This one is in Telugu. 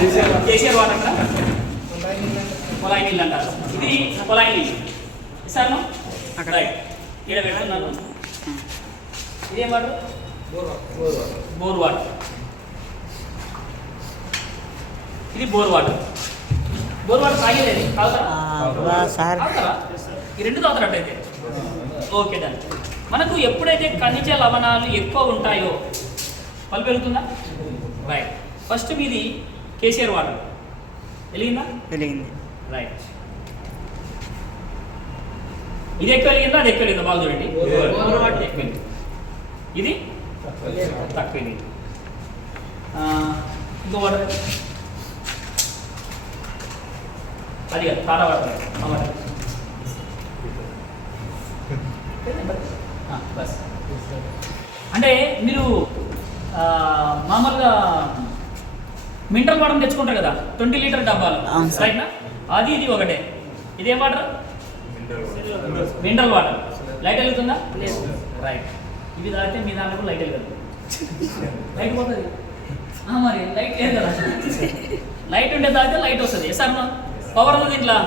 కేసీఆర్ వాటర్ అంటారా? కొలాయి నీళ్ళు అంటారు. ఇది కొలాయి నీళ్ళు సార్ రైట్. ఇక్కడ పెడుతున్నాను. ఇదేం వాటర్? Bore water. ఇది బోర్ వాటర్. బోర్ వాటర్ తాగేది తాగుతారా? ఈ రెండు తాగుతారట్టయితే ఓకే డన్. మనకు ఎప్పుడైతే ఖనిజ లవణాలు ఎక్కువ ఉంటాయో పళ్ళు పెరుగుతుందా? రైట్. ఫస్ట్ మీది కేసీఆర్ వాటర్ వెలిగిందా? వెలిగింది. రైట్. ఇది ఎక్కువ వెలిగిందా? అది ఎక్కువ వెలిగిందా? బాగా చూడండి. ఎక్కువ ఇది తక్కువ వెలిగింది. ఇంకో వాటర్ అది కాదు, తారా వాటర్. బస్ అంటే మీరు మామూలుగా మినరల్ వాటర్ తెచ్చుకుంటారు కదా 20 లీటర్ డబ్బాలు, రైట్నా? అది ఇది ఒకటే. ఇదేం వాటర్? Mineral water. లైట్ వెలుగుతుందా? రైట్. ఇవి తాగితే మీ దాంట్లో లైట్ వెలుగుతుంది. లైట్ పోతుంది మరి లైట్ లేదు కదా. లైట్ ఉంటే తాగితే లైట్ వస్తుంది. సార్ పవర్ ఉంది దీంట్లో.